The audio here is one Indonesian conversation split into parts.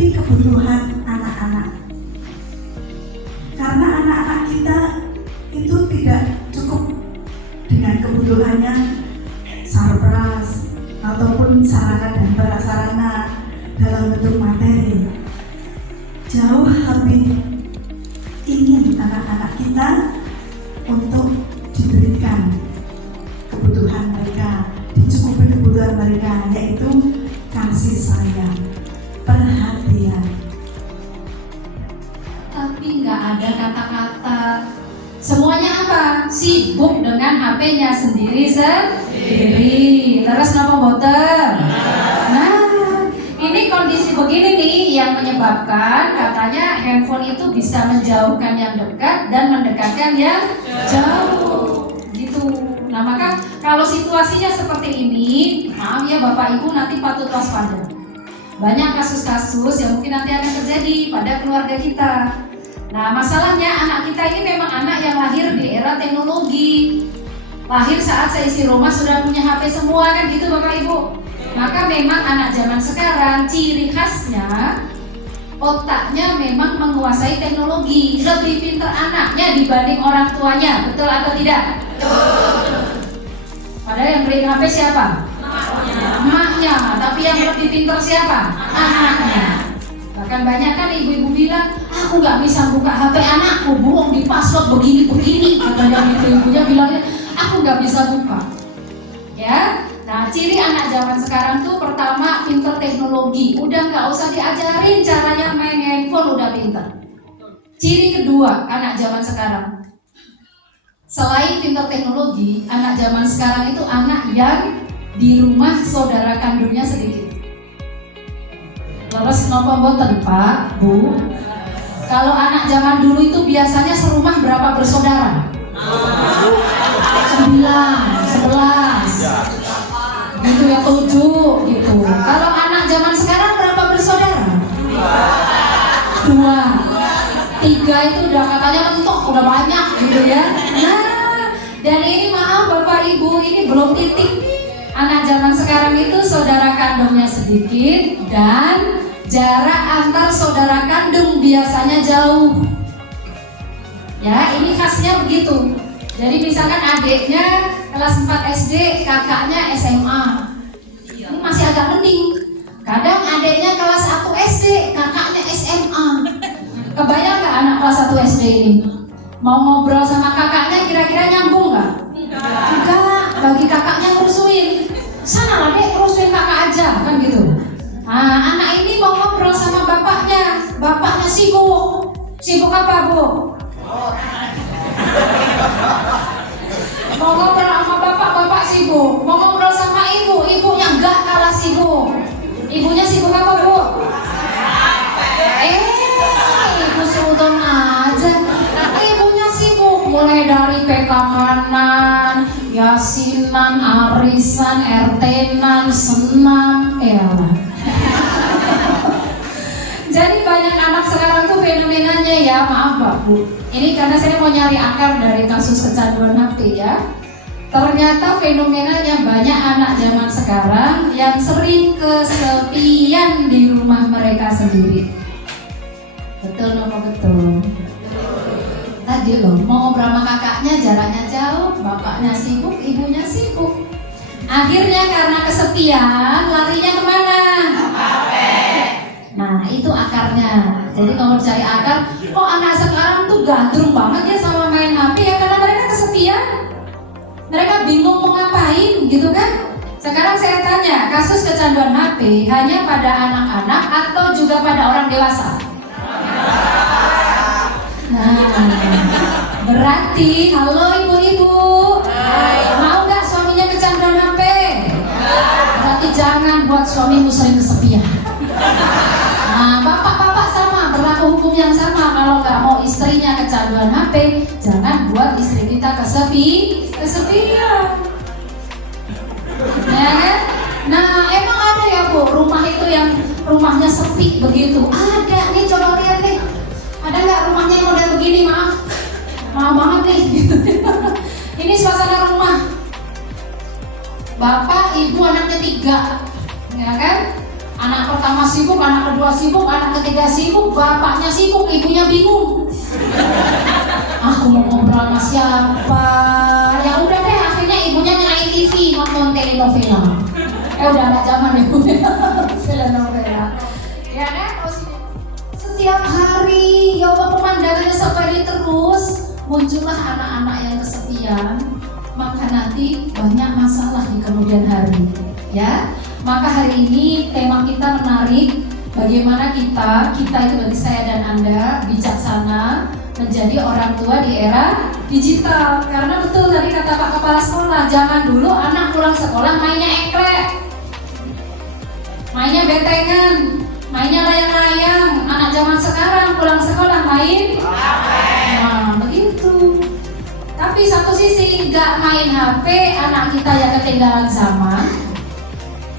menutupi kebutuhan anak-anak. Karena anak-anak kita itu tidak cukup dengan kebutuhannya sarpras ataupun sarana dan prasarana dalam bentuk materi. Jauh lebih ingin anak-anak kita untuk diberikan kebutuhan mereka, dicukupi kebutuhan mereka, yaitu kasih sayang, perhatian. Tapi nggak ada kata-kata. Semuanya apa? Sibuk dengan HP-nya sendiri. Terus napa boten? Nah, ini kondisi begini nih yang menyebabkan katanya handphone itu bisa menjauhkan yang dekat dan mendekatkan yang jauh. Gitu. Nah, maka kalau situasinya seperti ini, maaf ya Bapak Ibu, nanti patut waspada. Banyak kasus-kasus yang mungkin nanti akan terjadi pada keluarga kita. Nah, masalahnya anak kita ini memang anak yang lahir di era teknologi. Lahir saat seisi rumah sudah punya HP semua, kan gitu Bapak Ibu. Maka memang anak zaman sekarang ciri khasnya otaknya memang menguasai teknologi. Lebih pintar anaknya dibanding orang tuanya, betul atau tidak? Padahal yang beli HP siapa? Emaknya. Tapi yang lebih pintar siapa? Anaknya. Bahkan banyak kan ibu-ibu bilang, aku nggak bisa buka HP anakku, bohong di password begini-begini. Katanya ibu-ibunya bilangnya, aku nggak bisa buka. Ya, nah ciri anak zaman sekarang tuh pertama pintar teknologi, udah nggak usah diajarin caranya main handphone udah pintar. Ciri kedua anak zaman sekarang, selain pintar teknologi, anak zaman sekarang itu anak yang di rumah saudara kandungnya sedikit. Terus nopo mboten Pak, Bu? Kalau anak zaman dulu itu biasanya serumah berapa bersaudara? 9, 11 gitu ya, 7 gitu. Kalau anak zaman sekarang berapa bersaudara? 2, 3 itu udah katanya mentok, udah banyak gitu ya. Nah, dan ini maaf Bapak Ibu, ini belum titik. Anak zaman sekarang itu saudara kandungnya sedikit dan jarak antar saudara kandung biasanya jauh. Ya, ini khasnya begitu. Jadi misalkan adiknya kelas 4 SD, kakaknya SMA. Ini masih agak mending. Kadang adiknya kelas 1 SD, kakaknya SMA. Kebayang nggak anak kelas 1 SD ini? Mau ngobrol sama kakaknya kira-kira nyambung nggak? Enggak, bagi kakaknya ngerusuin. Sana lah dek, ngerusuin kakak aja, kan gitu. Nah, anak ini mau ngobrol sama bapaknya sibuk. Sibuk apa, Bu? Mau ngobrol sama bapak sibuk. Mau ngobrol sama ibunya enggak kalah sibuk. Ibunya sibuk apa, Bu? Ibu sudon aja. Ibunya sibuk mulai dari PK kanan, yasinan, arisan, RT-nan, senam, elah. Jadi banyak anak sekarang tuh fenomenanya ya, maaf Pak Bu. Ini karena saya mau nyari akar dari kasus kecanduan HP ya. Ternyata fenomenanya banyak anak zaman sekarang yang sering kesepian di rumah mereka sendiri. Betul nopo betul? Tadi loh mau ngobrol sama kakaknya jaraknya jauh, bapaknya sibuk, ibunya sibuk. Akhirnya karena kesepian larinya kemana? Nah itu akarnya. Jadi kalau cari akar, kok anak sekarang tuh gandrung banget ya sama main HP ya, karena mereka kesepian. Mereka bingung mau ngapain gitu kan. Sekarang saya tanya, kasus kecanduan HP hanya pada anak-anak atau juga pada orang dewasa? Nah berarti, halo ibu-ibu, mau nggak suaminya kecanduan HP? Berarti jangan buat suamimu sering kesepian. Nah, bapak-bapak sama, berlaku hukum yang sama. Kalau nggak mau istrinya kecanduan HP, jangan buat istri kita kesepian. Ya kan? Nah, emang ada ya Bu, rumah itu yang rumahnya sepi begitu? Ada nih, coba lihat nih. Ada nggak rumahnya yang model begini, maaf banget nih. Ini suasana rumah. Bapak, ibu, anaknya 3, ya kan? Anak pertama sibuk, anak kedua sibuk, anak ketiga sibuk, bapaknya sibuk, ibunya bingung. Aku mau ngobrol sama siapa? Ya udah deh, akhirnya ibunya nyalain TV nonton telenovela. Udah nggak zaman ya telenovela. Ya kan? Setiap hari, ya Allah pemandangannya seperti terus. Muncullah anak-anak yang kesepian, maka nanti banyak masalah di kemudian hari. Ya, maka hari ini tema kita menarik. Bagaimana kita itu bagi saya dan Anda bijaksana menjadi orang tua di era digital. Karena betul tadi kata Pak Kepala Sekolah, zaman dulu anak pulang sekolah mainnya eklek, mainnya betengan, mainnya layang-layang. Anak zaman sekarang pulang sekolah main nah begitu. Tapi satu sisi nggak main HP, anak kita yang ketinggalan zaman.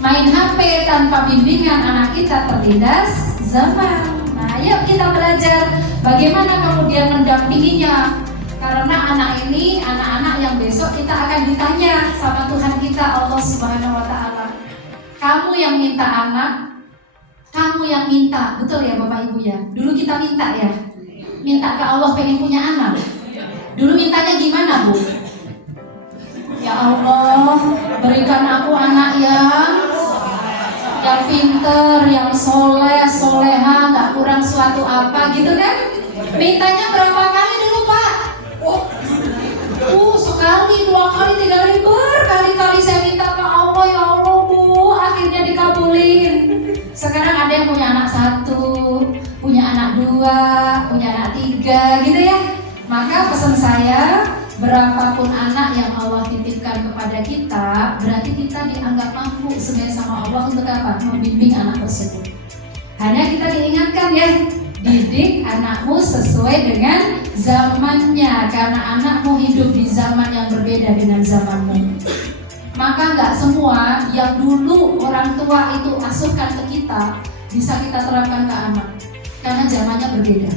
Main HP tanpa bimbingan, anak kita tertindas zaman. Nah, yuk kita belajar bagaimana kemudian mendampinginya. Karena anak ini anak-anak yang besok kita akan ditanya sama Tuhan kita Allah Subhanahu wa Ta'ala. Kamu yang minta anak, kamu yang minta, betul ya Bapak Ibu ya? Dulu kita minta ya, minta ke Allah pengen punya anak. Dulu mintanya gimana Bu? Ya Allah, berikan aku anak yang pinter, yang soleh, soleha, nggak kurang suatu apa gitu kan? Mintanya berapa kali dulu Pak? Sekali, 2 kali, 3 kali, berkali-kali saya minta ke Allah, ya Allah Bu, akhirnya dikabulin. Sekarang ada yang punya anak 1, punya anak 2, punya anak 3 gitu ya. Maka pesan saya, berapapun anak yang Allah titipkan kepada kita, berarti kita dianggap mampu sebenarnya sama Allah untuk apa? Membimbing anak tersebut. Hanya kita diingatkan ya, didik anakmu sesuai dengan zamannya, karena anakmu hidup di zaman yang berbeda dengan zamanmu. Maka nggak semua yang dulu orang tua itu asuhkan ke kita bisa kita terapkan ke anak, karena zamannya berbeda.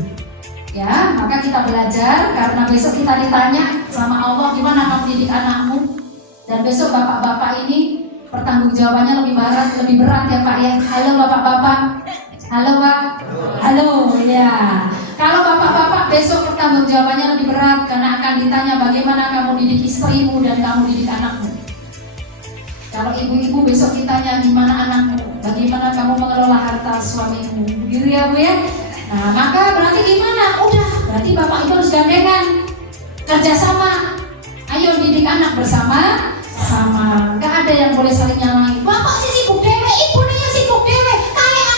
Ya, maka kita belajar karena besok kita ditanya sama Allah gimana kamu didik anakmu. Dan besok bapak-bapak ini pertanggungjawabannya lebih berat ya Pak ya. Halo bapak-bapak. Halo Pak. Halo ya. Kalau bapak-bapak besok pertanggungjawabannya lebih berat karena akan ditanya bagaimana kamu didik istrimu dan kamu didik anakmu. Kalau ibu-ibu besok ditanya gimana anakmu, bagaimana kamu mengelola harta suamimu. Begitu ya Bu ya. Nah, maka berarti gimana? Udah, berarti bapak ibu harus gandengan, kerjasama. Ayo didik anak bersama-sama. Gak ada yang boleh saling nyalahin. Bapak sih sibuk dewe, ibunya sibuk dewe. Kayak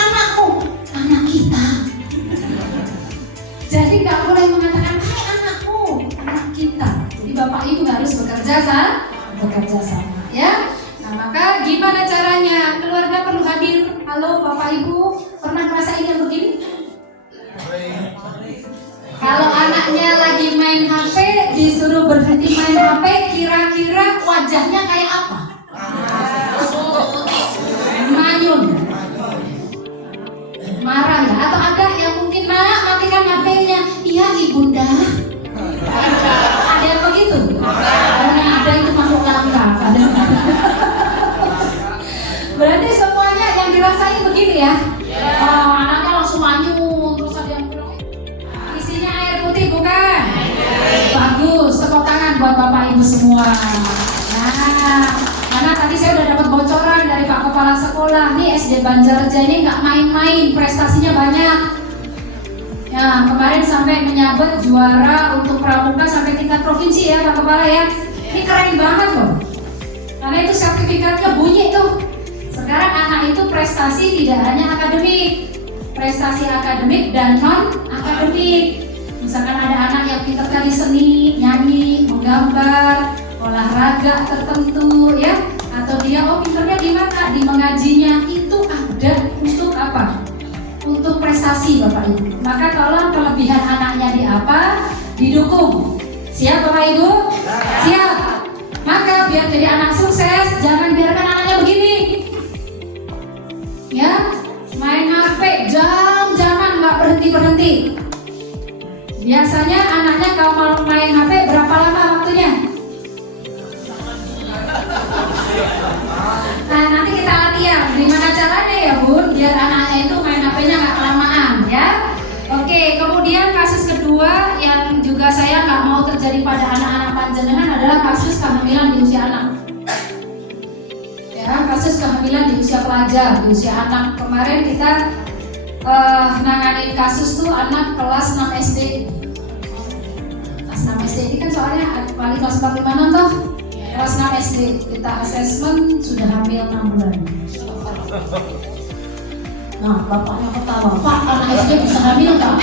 anakmu, anak kita. Jadi gak boleh mengatakan kayak anakmu, anak kita. Jadi bapak ibu harus bekerja sama, ya. Nah, maka gimana caranya? Keluarga perlu hadir. Halo Bapak Ibu, pernah ngerasain yang begini? Kalau anaknya lagi main HP, disuruh berhenti main HP, kira-kira wajahnya kayak apa? Manyun, marah ya? Atau ada yang mungkin matikan HP-nya? Iya ibunda. Ada yang begitu? Karena ada itu makhluk langka. Berarti semuanya yang dirasain begini ya? Anaknya langsung manyun, terus ada yang bilang isinya air putih bukan? Bagus, tepuk tangan buat Bapak Ibu semua. Nah, karena tadi saya udah dapat bocoran dari Pak Kepala Sekolah. Nih SD Banjarja ini nggak main-main, prestasinya banyak. Ya, kemarin sampai menyabet juara untuk pramuka sampai tingkat provinsi ya Pak Kepala ya. Ini keren banget loh. Karena itu sertifikatnya bunyi tuh. Sekarang anak itu prestasi tidak hanya akademik, prestasi akademik dan non akademik. Misalkan ada anak yang pintar tadi seni, nyanyi, menggambar, olahraga tertentu ya, atau dia pintarnya di mana? Di mengajinya. Itu ada untuk apa? Untuk prestasi Bapak Ibu. Maka kalau kelebihan anaknya di apa? Didukung. Siap Bapak Ibu? Siap. Maka biar jadi anak sukses, jangan biarkan anaknya begini. Ya, main HP jam-jaman nggak berhenti. Biasanya anaknya kalau main HP berapa lama waktunya? Nah nanti kita latihan gimana caranya biar anaknya itu main HP-nya nggak kelamaan ya. Oke, kemudian kasus kedua yang juga saya nggak mau terjadi pada anak-anak panjenengan adalah kasus kehamilan di usia anak. Ya, kasus kehamilan di usia pelajar, di usia anak. Kemarin kita nanganin kasus tuh anak kelas 6 SD. Kelas 6 SD ini kan soalnya wali kelas 45 toh. Kelas 6 SD kita asesmen sudah hamil 6 bulan. Nah, bapaknya ketawa, Pak, anak SD bisa hamil nggak?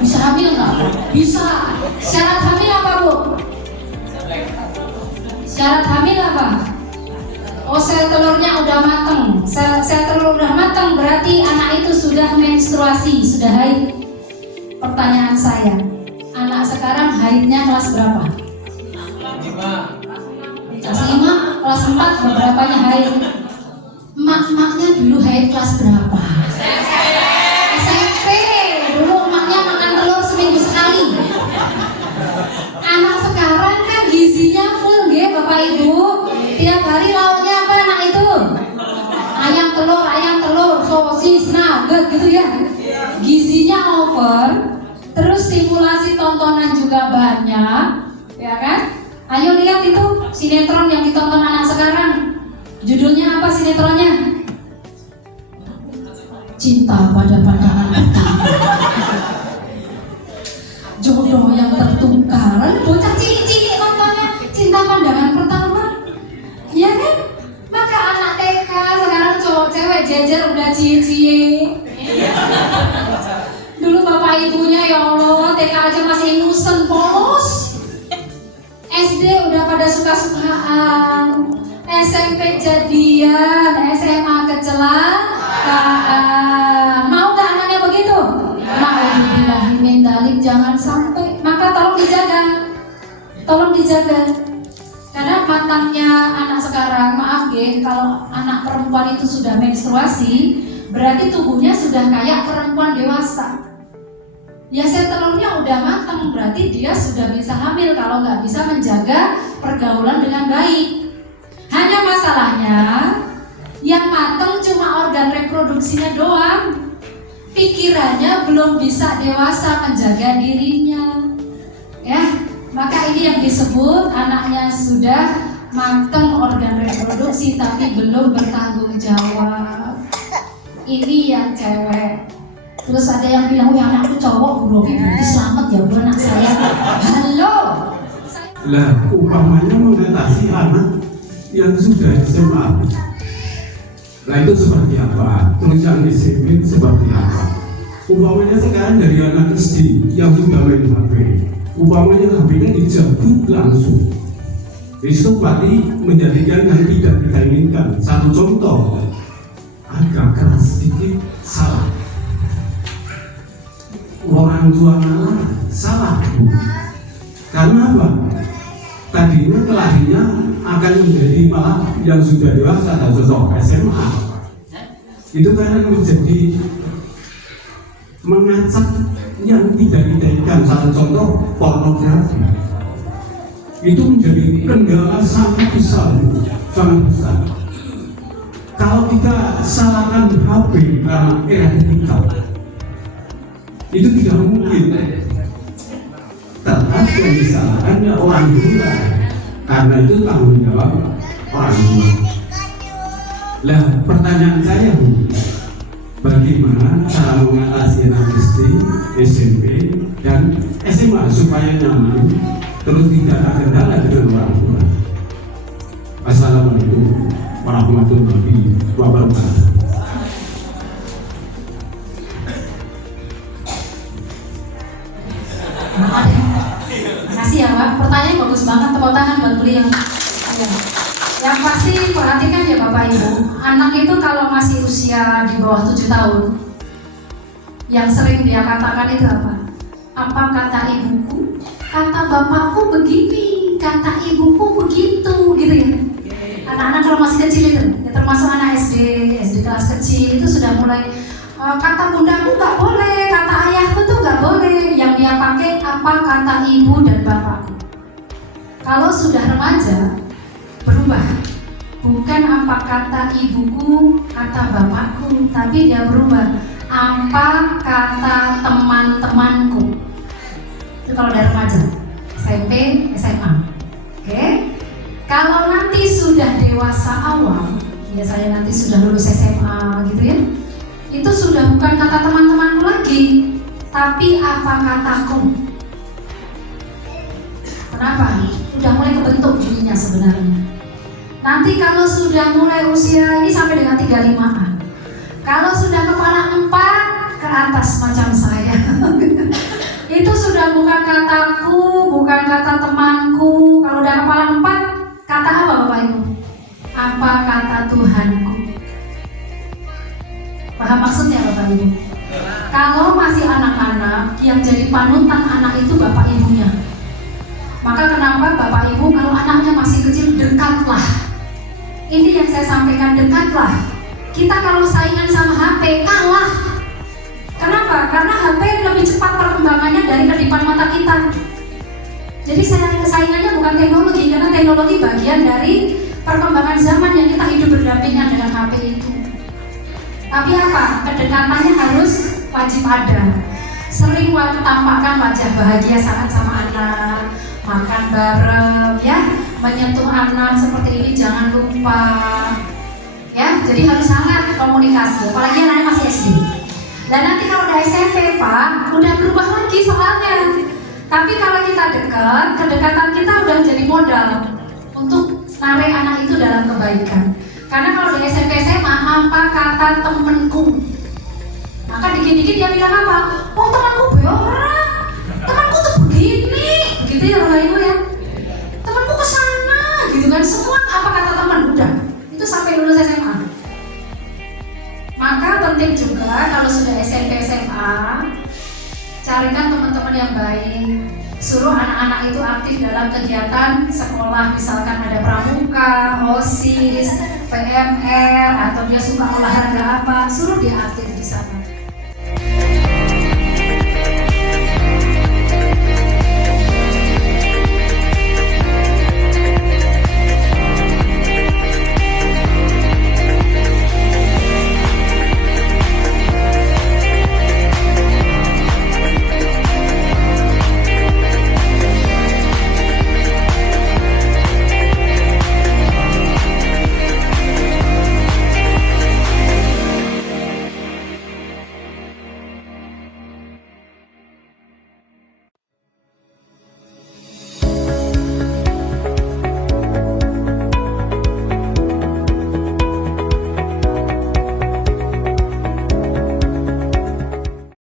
Bisa hamil nggak? Bisa. Syarat hamil apa, Bu? Syarat hamil apa? Oh, sel telurnya udah mateng. Sel telur udah mateng berarti anak itu sudah menstruasi, sudah haid. Pertanyaan saya, anak sekarang haidnya kelas berapa? Kelas 5, kelas 4, beberapanya haid. Emak-emaknya dulu haid kelas berapa? SMP. Dulu emaknya makan telur seminggu sekali. Anak sekarang kan gizinya full ya Bapak Ibu. Tiap hari lauknya apa anak itu? Ayam telur, sosis, nugget gitu ya. Gizinya over. Terus stimulasi tontonan juga banyak, ya kan? Ayo lihat itu sinetron yang ditonton anak sekarang. Judulnya apa sinetronnya? Cinta pada pandangan pertama. Jodoh yang tertukar. Bocah cilik-cilik nontonnya cinta pandangan pertama. Iya kan? Maka anak TK sekarang cowok cewek jejer udah cie-cie. Dulu bapak ibunya ya Allah TK aja masih innocent polos. SD udah pada suka-sukaan. SMP jadian, SMA kecelakaan. Mau gak anaknya begitu? Nauzubillahi min dzalik, jangan sampai. Maka tolong dijaga. Karena matangnya anak sekarang, maaf ya, kalau anak perempuan itu sudah menstruasi, berarti tubuhnya sudah kayak perempuan dewasa. Ya sel telurnya udah matang, berarti dia sudah bisa hamil kalau nggak bisa menjaga pergaulan dengan baik. Hanya masalahnya yang matang cuma organ reproduksinya doang. Pikirannya belum bisa dewasa menjaga dirinya. Ya, maka ini yang disebut anaknya sudah matang organ reproduksi tapi belum bertanggung jawab. Ini yang cewek. Terus ada yang bilang, "Oh, anakku cowok, Bu Rofi berarti selamat ya Bu anak saya." Halo. Lah, umpamanya mengatasi anak yang sudah SMA, nah itu seperti apa? Terus yang SMP seperti apa? Umpamanya sekarang dari anak SD yang sudah main HP, umpamanya HP-nya dicabut langsung, itu berarti menjadikan yang tidak kita inginkan. Satu contoh, agak keras sedikit, salah. Orang tua malah salah, karena apa? Tadinya kelahirannya akan menjadi malah yang sudah dewasa dan sosok SMA. Itu karena menjadi mengacak yang tidak diinginkan. Satu contoh, pornografi. Itu menjadi kendala sangat besar. Kalau kita salahkan HP karena era digital, itu tidak mungkin. Tetap yang disalahkannya orang tua, karena itu tanggung jawab orang tua. Lah, pertanyaan saya, Bu, bagaimana cara mengatasi anak SD, SMP, dan SMA supaya nyaman, terus tidak ada kendala dengan orang tua? Assalamualaikum warahmatullahi wabarakatuh. Makasih ya Pak, pertanyaan bagus banget, tepuk tangan buat beliau. Yang pasti perhatikan ya Bapak Ibu, anak itu kalau masih usia di bawah 7 tahun, yang sering dia katakan itu apa? Apa kata ibuku? Kata bapakku begini, kata ibuku begitu, gitu ya. Anak-anak kalau masih kecil itu, ya termasuk anak SD kelas kecil itu sudah mulai kata bundaku nggak boleh, kata ayahku tuh nggak boleh. Yang dia pakai apa kata ibu dan bapakku. Kalau sudah remaja berubah, Bukan apa kata ibuku, kata bapakku, tapi dia berubah. Apa kata teman-temanku. Itu kalau dari remaja, SMP, SMA. Oke? Kalau nanti sudah dewasa awal, biasanya nanti sudah lulus SMA gitu ya, itu sudah bukan kata teman-temanku lagi, tapi apa kataku. Kenapa? Udah mulai kebentuk dirinya sebenarnya. Nanti kalau sudah mulai usia ini sampai dengan 35-an, kalau sudah kepala 4 ke atas macam saya, itu sudah bukan kataku, bukan kata temanku. Kalau udah kepala 4, kata apa Bapak Ibu? Apa kata Tuhanku? Paham maksudnya Bapak Ibu? Kalau masih anak-anak, yang jadi panutan anak itu bapak ibunya. Maka kenapa Bapak Ibu kalau anaknya masih kecil, dekatlah. Ini yang saya sampaikan, dekatlah. Kita kalau saingan sama HP, kalah. Kenapa? Karena HP lebih cepat perkembangannya dari kedipan mata kita. Jadi saingannya bukan teknologi, karena teknologi bagian dari perkembangan zaman yang kita hidup berdampingan dengan HP itu. Tapi apa? Kedekatannya harus wajib ada. Sering tampakkan wajah bahagia saat sama anak, makan bareng, ya, menyentuh anak seperti ini jangan lupa. Ya, jadi harus hangat komunikasi, apalagi anaknya masih SD. Dan nanti kalau udah SMP Pak, udah berubah lagi soalnya. Tapi kalau kita dekat, kedekatan kita udah jadi modal untuk narik anak itu dalam kebaikan. Karena kalau di SMP SMA, apa kata temenku? Maka dikit-dikit dia bilang apa? Oh temanku beorang, temanku tuh begini, begitu ya Bapak Ibu ya. Temanku kesana, gitu kan. Semua apa kata teman, udah. Itu sampai lulus SMA. Maka penting juga kalau sudah SMP SMA, carikan teman-teman yang baik. Suruh anak-anak itu aktif dalam kegiatan sekolah, misalkan ada pramuka, OSIS, PMR, atau dia suka olahraga apa, suruh dia aktif di sana.